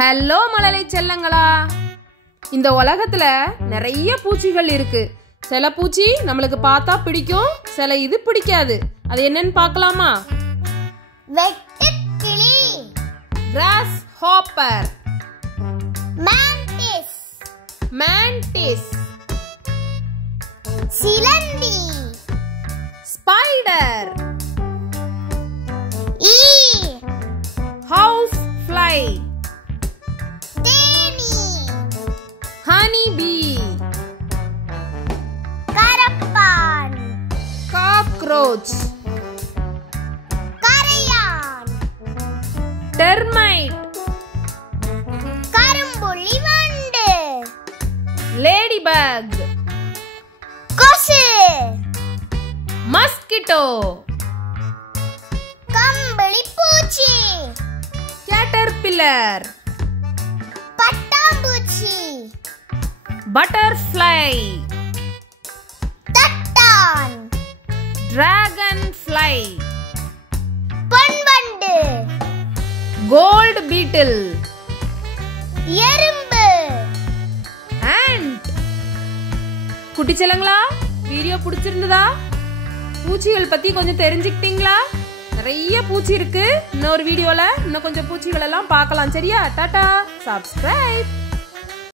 Hello மழலை செல்லங்களா, இந்த உலகத்துல நிறைய பூச்சிகள் இருக்கு. சில பூச்சி நம்மளுக்கு பார்த்தா பிடிக்கும், சில இது பிடிக்காது. அது என்னன்னு பார்க்கலாமா? வெட்டுக்கிளி, கிராஸ் ஹாப்பர், மேண்டிஸ், மேண்டிஸ், சிலந்தி, ஸ்பைடர், ஈ, ஹவுஸ் ஃப்ளை, தேனி, ஹனி பீ, கரப்பான், காக்ரோச், கரையான், டெர்மைட், கரும்புள்ளி வண்டு, லேடிபக், கொசு, மஸ்கிட்டோ, கம்பளி பூச்சி, கேட்டர்பில்லர், பட்டாம்பூச்சி, பட்டர்ஃப்ளை, தட்டான், டிராகன் ஃப்ளை, பொன்வண்டு, கோல்ட் பீட்டில், எறும்பு. ஆண்ட். குட்டிச்சலங்களா, வீடியோ பிடிச்சிருந்ததா? பூச்சிகள் பத்தி கொஞ்சம் தெரிஞ்சுக்கிட்டீங்களா? நிறைய பூச்சி இருக்கு. இன்னொரு வீடியோல இன்னும் கொஞ்சம் பூச்சிகள் எல்லாம் பார்க்கலாம். சரியா? டாடா. சப்ஸ்கிரைப்.